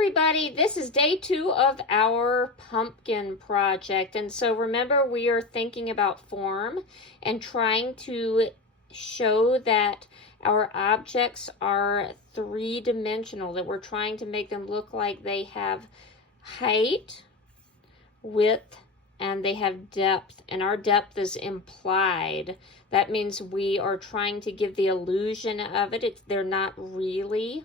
everybody, this is day 2 of our pumpkin project, and so remember we are thinking about form and trying to show that our objects are three-dimensional, that we're trying to make them look like they have height, width, and they have depth, and our depth is implied. That means we are trying to give the illusion of it. They're not really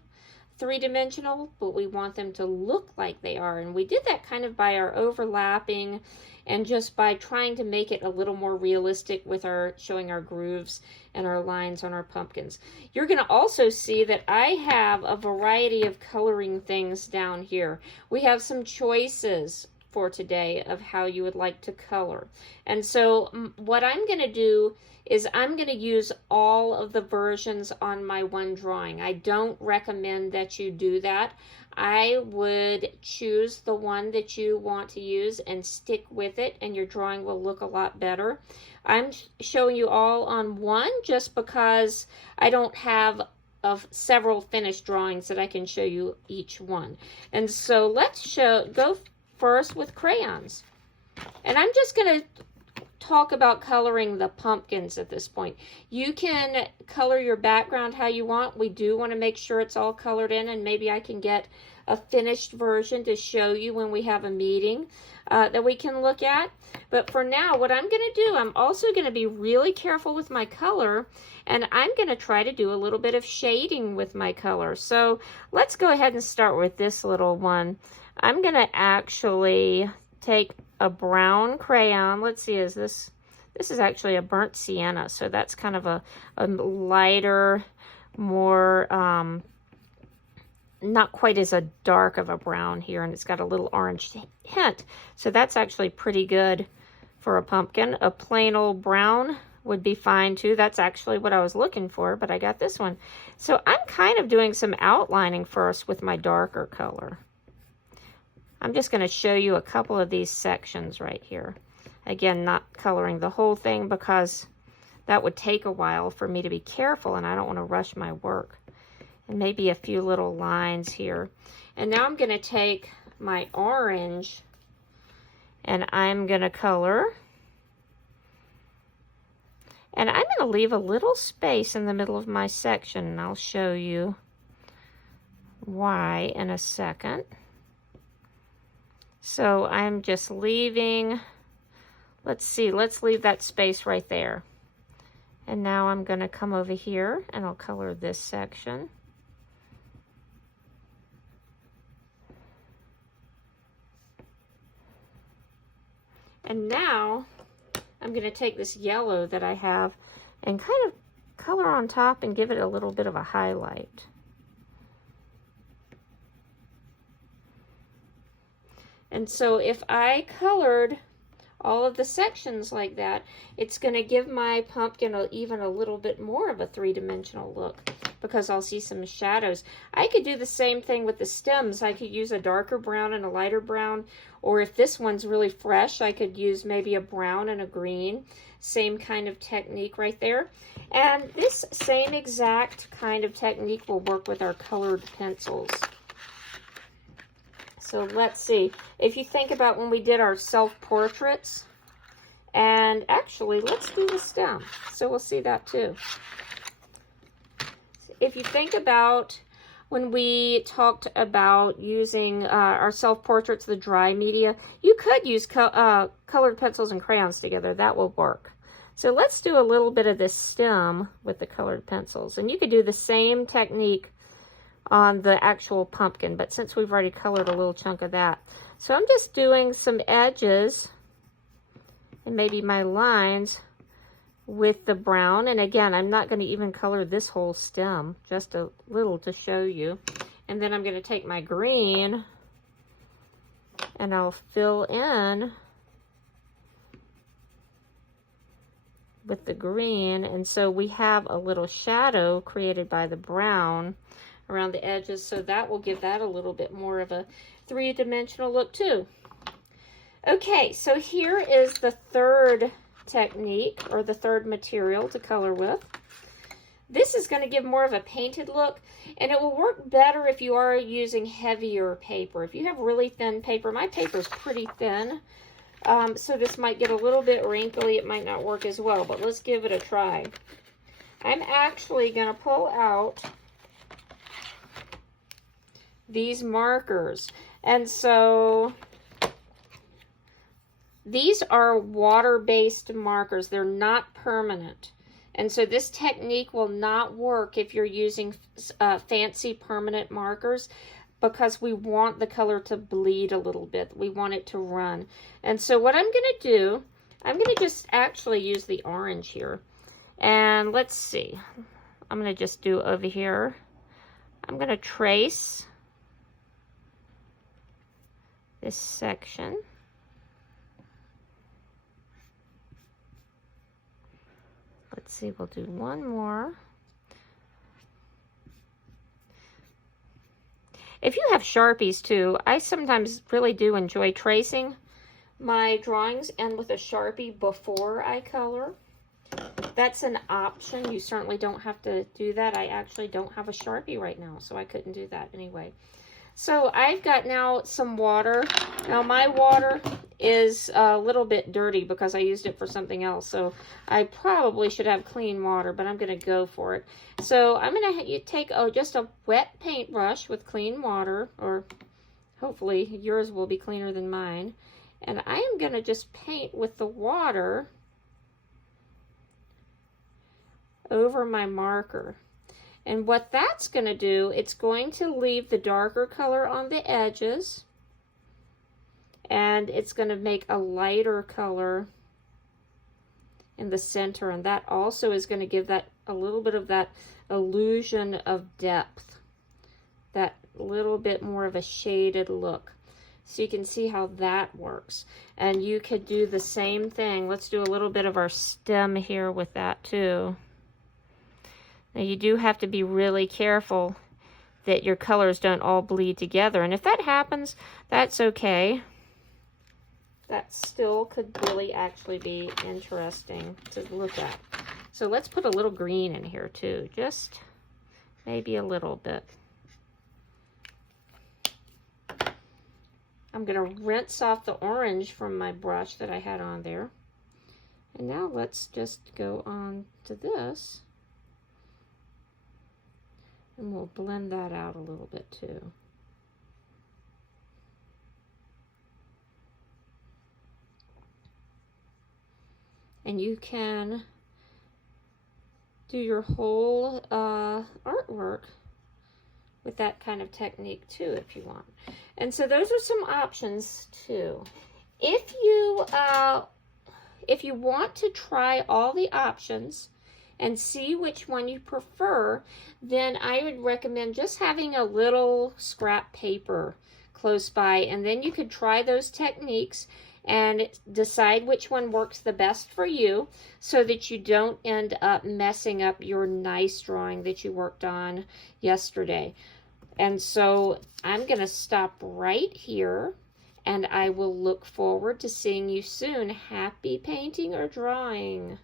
three-dimensional, but we want them to look like they are, and we did that kind of by our overlapping and just by trying to make it a little more realistic with our showing our grooves and our lines on our pumpkins. You're going to also see that I have a variety of coloring things down here. We have some choices for today of how you would like to color, and so what I'm going to do is I'm going to use all of the versions on my one drawing. I don't recommend that you do that. I would choose the one that you want to use and stick with it, and your drawing will look a lot better. I'm showing you all on one just because I don't have several finished drawings that I can show you each one. And so let's go first with crayons. And I'm just going to talk about coloring the pumpkins at this point. You can color your background how you want. We do want to make sure it's all colored in, and maybe I can get a finished version to show you when we have a meeting that we can look at. But for now, what I'm going to do, I'm also going to be really careful with my color, and I'm going to try to do a little bit of shading with my color. So let's go ahead and start with this little one. I'm going to actually take a brown crayon. Let's see, this is actually a burnt sienna, so that's kind of a lighter, more not quite as a dark of a brown here, and it's got a little orange hint, so that's actually pretty good for a pumpkin. A plain old brown would be fine too. That's actually what I was looking for, but I got this one. So I'm kind of doing some outlining first with my darker color. I'm just going to show you a couple of these sections right here. Again, not coloring the whole thing because that would take a while for me to be careful, and I don't want to rush my work. And maybe a few little lines here. And now I'm going to take my orange and I'm going to color. And I'm going to leave a little space in the middle of my section, and I'll show you why in a second. So I'm just leaving, let's leave that space right there. And now I'm going to come over here and I'll color this section. And now I'm going to take this yellow that I have and kind of color on top and give it a little bit of a highlight. And so if I colored all of the sections like that, it's going to give my pumpkin even a little bit more of a three-dimensional look because I'll see some shadows. I could do the same thing with the stems. I could use a darker brown and a lighter brown, or if this one's really fresh, I could use maybe a brown and a green. Same kind of technique right there. And this same exact kind of technique will work with our colored pencils. So let's see, if you think about when we did our self-portraits, and actually let's do the stem, so we'll see that too. If you think about when we talked about using our self-portraits, the dry media, you could use colored pencils and crayons together. That will work. So let's do a little bit of this stem with the colored pencils, and you could do the same technique on the actual pumpkin, but since we've already colored a little chunk of that. So I'm just doing some edges and maybe my lines with the brown. And again, I'm not going to even color this whole stem, just a little to show you. And then I'm going to take my green and I'll fill in with the green. And so we have a little shadow created by the brown around the edges, so that will give that a little bit more of a three-dimensional look too. Okay, so here is the third technique, or the third material to color with. This is going to give more of a painted look, and it will work better if you are using heavier paper. If you have really thin paper, my paper is pretty thin, so this might get a little bit wrinkly. It might not work as well, but let's give it a try. I'm actually going to pull out these markers, and so these are water-based markers. They're not permanent. And so this technique will not work if you're using fancy permanent markers, because we want the color to bleed a little bit. We want it to run. And so what I'm going to do, I'm going to just actually use the orange here. And let's see. I'm going to just do over here. I'm going to trace this section. Let's see, we'll do one more. If you have Sharpies too, I sometimes really do enjoy tracing my drawings and with a Sharpie before I color. That's an option. You certainly don't have to do that. I actually don't have a Sharpie right now, so I couldn't do that anyway. So I've got now some water. Now my water is a little bit dirty because I used it for something else. So I probably should have clean water, but I'm going to go for it. So I'm going to take just a wet paintbrush with clean water, or hopefully yours will be cleaner than mine. And I am going to just paint with the water over my marker. And what that's going to do, it's going to leave the darker color on the edges, and it's going to make a lighter color in the center, and that also is going to give that a little bit of that illusion of depth, that little bit more of a shaded look. So you can see how that works. And you could do the same thing. Let's do a little bit of our stem here with that too. Now you do have to be really careful that your colors don't all bleed together. And if that happens, that's okay. That still could really actually be interesting to look at. So let's put a little green in here too. Just maybe a little bit. I'm going to rinse off the orange from my brush that I had on there. And now let's just go on to this. And we'll blend that out a little bit too. And you can do your whole artwork with that kind of technique too, if you want. And so those are some options too. If you want to try all the options and see which one you prefer, then I would recommend just having a little scrap paper close by, and then you could try those techniques and decide which one works the best for you, so that you don't end up messing up your nice drawing that you worked on yesterday. And so I'm going to stop right here, and I will look forward to seeing you soon. Happy painting or drawing.